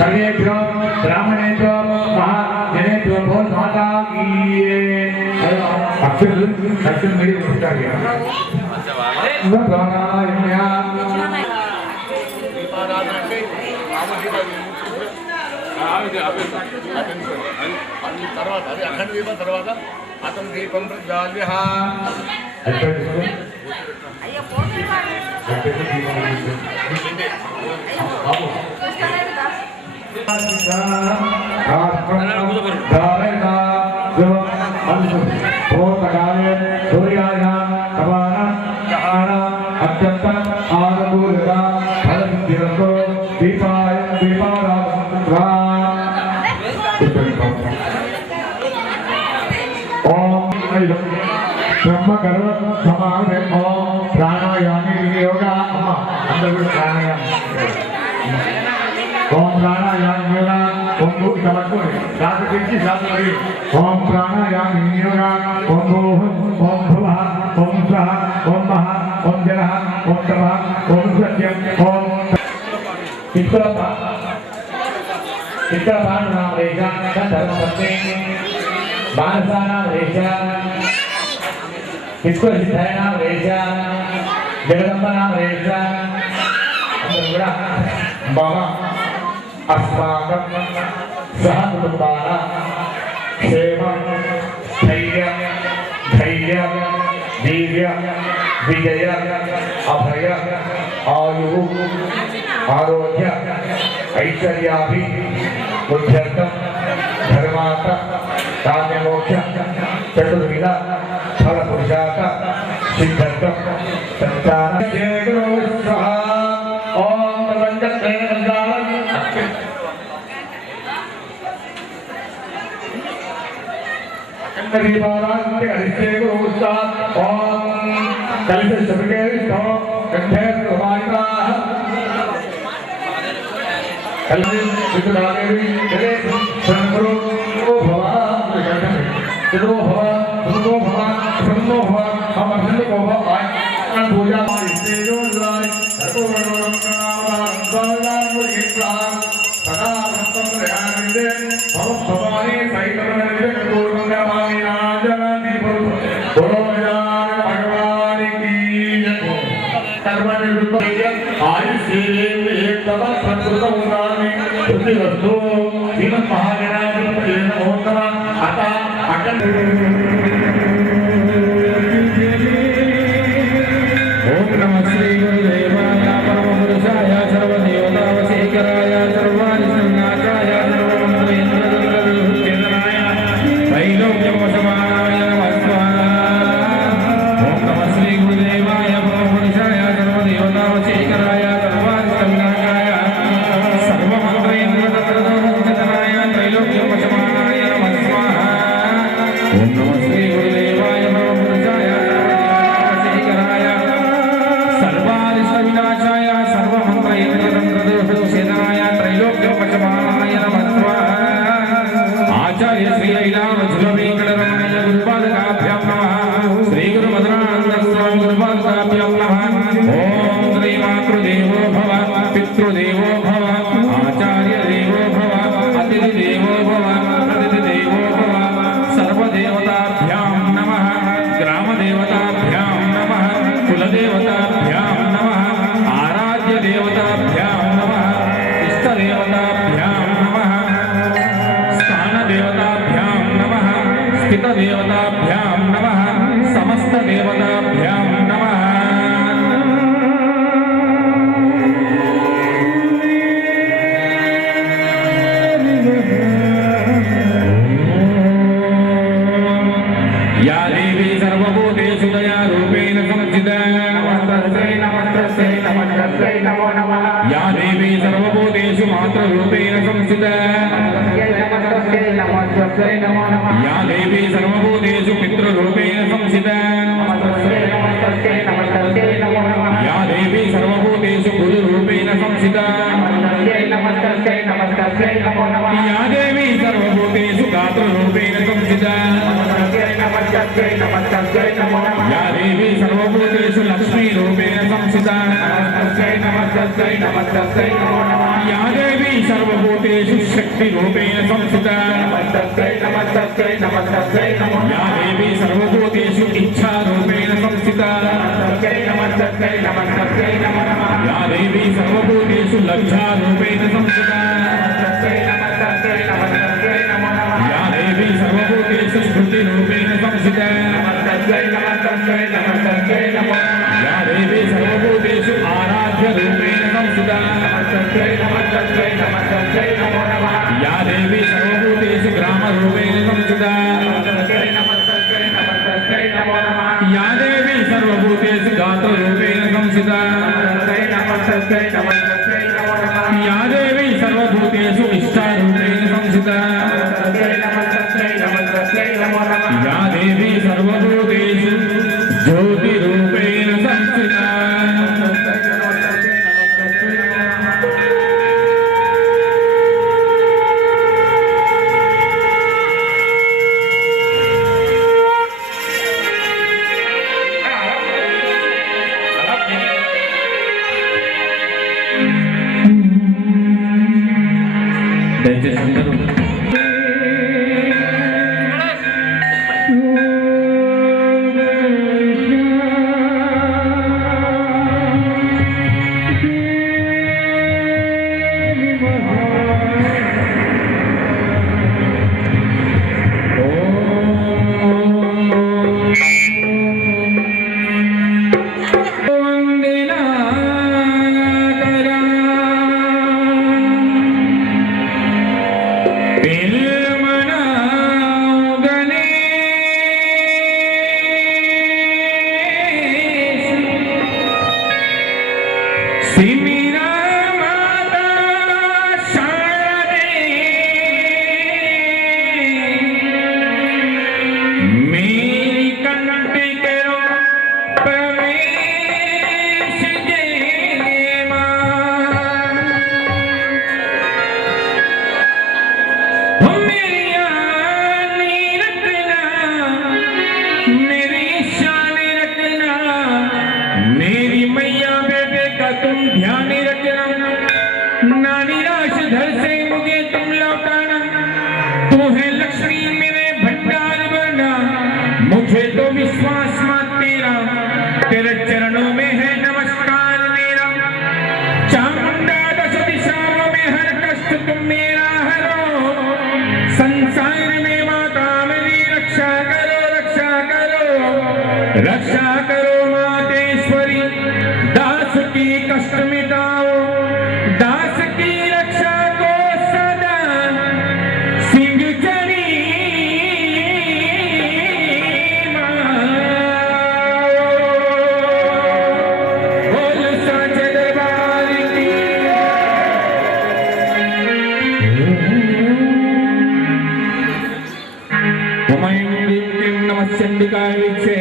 सर्वेभ्यो ब्राह्मणेभ्यो महाजनेभ्यो भो माता की अक्षर मेरी पूजा किया తర్వాత అది అఖండ దీపం తర్వాత అతను దీపం ప్రజ్వాల్య ब्रह्म कर्म समावे ओम प्राणायामी योगा अंदर प्राणायाम ओम प्राणायाम योगा ओम भूत समझो सात किसी सात लगी ओम प्राणायाम योगा ओम भूः ओम भुवः ओम स्वः ओम महा ओम जलः ओम तपः ओम सत्यम ओम चित्रपाण नाम रेखा धर्म पत्नी मानसा नाम रेखा इसको सिद्धाय नाम रेखा जगदम्बा नाम रेखा बाबा अस्माकं सह कुटुंबाना क्षेम धैर्य वीर्य विजय अभय आयु आरोग्य ऐश्वर्याभि बुद्ध्यर्थं धर्मार्थ काम्यमोक्ष चतुर्विध फल पुरुषार्थ सिद्ध्यर्थं संतान जय गुरु स्वाहा ओम प्रबंधक दीपाराधन हरिश्चय गुरु स्वाहा ओम कलित सबके sto कंठे प्रवाहिता कलित विद्यादेवी जय संगुरु भवा जरो भवा सुनो भवा सुनो भवा हम अभिनव भवा आय पूजा हरिश्चय गुरु द्वारे हरको नाम भगवान मुनिप्रा सदा भक्तम ध्यानिंदे हम भवानी सहितम निर्जन पूर्णंगा मामिना जनानि बोलो भगवान की जय कर्मनिवृत्त आयुष्य एक तब संस्कृत उदाहरणी तुझी वस्तु श्रीमद महागणाधिपतये नमो नमः आता अखंड ओम नमः श्री गुरुदेवाय परमपुरुषाय सर्वदेवतावसेकराय सर्वादिसंज्ञाकाय सर्वमंगलेन्द्रदुर्गविभूषणाय त्रैलोक्यमसमानाय नमः स्वाहा ओम नमः श्री गुरुदेवाय परमपुरुषाय सर्वदेवतावसेकराय सर्वादिसंज्ञाकाय सर्वमंगलेन्द्रदुर्गविभूषणाय त्रैलोक्यमसमानाय नमः स्वाहा ओम नमः नमस्तस्यै नमो नमः या देवी सर्वभूतेषु मातृरूपेण संस्थिता नमस्तस्यै नमस्तस्यै नमो नमः या देवी सर्वभूतेषु पितृरूपेण संस्थिता नमस्तस्यै नमस्तस्यै नमस्तस्यै नमो नमः या देवी सर्वभूतेषु गुरुरूपेण संस्थिता नमस्तस्यै नमस्तस्यै नमस्तस्यै नमो नमः या देवी सर्वभूतेषु गातृरूपेण संस्थिता नमस्तस्यै नमस्तस्यै नमस्तस्यै नमो नमः या देवी सर्वभूतेषु लक्ष्मीरूपेण संस्थिता नमस्तस्यै नमस्तस्यै नमस्तस्यै नमो नमः या देवी सर्वभूतेषु शक्तिरूपेण संस्थिता नमस्तस्यै नमस्तस्यै नमस्तस्यै नमो या देवी सर्वभूतेषु इच्छारूपेण संस्थिता नमस्तस्यै नमस्तस्यै नमस्तस्यै नमो नमः या देवी सर्वभूतेषु लज्जारूपेण संस्थिता नमस्तस्यै नमस्तस्यै नमस्तस्यै नमो नमः या देवी सर्वभूतेषु स्मृतिरूपेण संस्थिता नमस्तस्यै नमस्तस्यै नमस्तस्यै नमो नमः या देवी सर्वभूतेषु आराध्यरूपेण संस्थिता नमस्तस्यै नमस्तस्यै नमस्तस्यै नमो नमः या देवी सर्वभूतेषु ग्रामरूपेण संस्थिता नमस्तस्यै नमस्तस्यै नमस्तस्यै नमो नमः या देवी सर्वभूतेषु गातृरूपेण संस्थिता नमस्तस्यै नमस्तस्यै नमस्तस्यै नमो नमः या देवी सर्वभूतेषु इष्टारूपेण संस्थिता नमस्तस्यै नमस्तस्यै नमस्तस्यै नमो नमः या देवी सर्वभूतेषु ज्योतिरूपेण संस्थिता नमस्तस्यै नमस्तस्यै नमस्तस्यै नमो नमः దయచేసి అందరూ मुझे तो विश्वास मत तेरा तेरे चरणों में है नमस्कार मेरा चामुंडा दस दिशाओं में हर कष्ट तुम मेरा हरो संसार में माता मेरी रक्षा करो मातेश्वरी दास की कष्ट मिटाओ दास की रक्षा को सदा सिंह चरी बोल साचे दरबार की ओम ऐं ह्रीं क्लीं नमः चंडिकाय विच्चे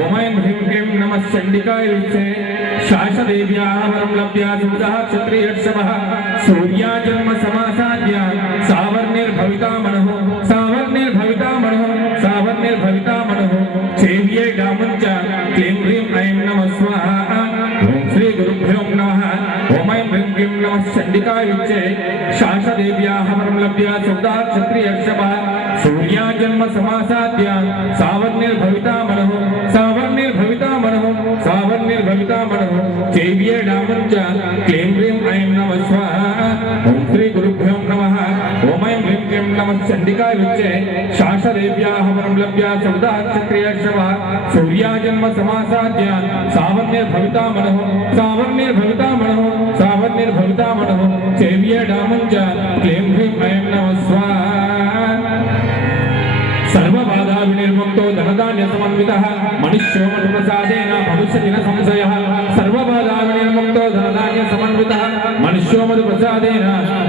ओम ऐं ह्रीं क्लीं नमः चंडिकाय विच्चे शासदेव्याः वरं लभ्या सुतः क्षत्रियर्षभः सूर्या जन्म समासाद्य सावर्णिर्भविता मनः सेव्ये डामुञ्च क्लीं ह्रीं ऐं नमः स्वाहा ओम श्री गुरुभ्यो नमः ओम ऐं ह्रीं क्लीं नमः चंडिकाय विच्चे शासदेव्याः वरं लभ्या सुतः क्षत्रियर्षभः सूर्या जन्म समासाद्य सावर्णिर्भविता मनः सेव्ये डामुञ्च क्लीं ह्रीं ऐं नमः स्वाहा ओम श्री गुरुभ्यो नमः ओम ऐं ह्रीं क्लीं नमः चंडिकाय विच्चे शासदेव्याः वरं लभ्या सुतः क्षत्रियर्षभः सूर्या जन्म समासाद्य सावर्णिर्भविता मनः सेव्ये डामुञ्च क्लीं ह्रीं ऐं नमः स्वाहा सर्वबाधा विनिर्मुक्तो धनधान्य समन्वितः मनुष्यो मधुप्रसादेन भविष्यति न संशयः सर्वबाधा विनिर्मुक्तो समन्वितः मनुष्यो मधुप्रसादेन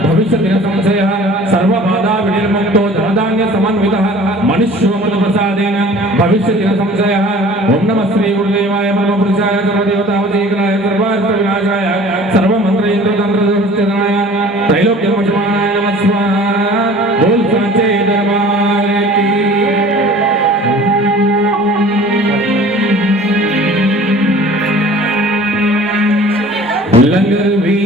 भविष्यति न संशयः सर्वबाधा विनिर्मुक्तो धनधान्य समन्वितः मनुष्यो मधुप्रसादेन भविष्यति न संशयः ओम नमः श्री गुरुदेवाय परमपुरुषाय सर्वदेवतावतीकराय सर्वार्थविनाशाय सर्वमन्त्रयन्त्रतन्त्रदुश्चनाय त्रैलोक्यमशमानाय नमः स्वाहा बोल सांचे दरबार की लंगर भी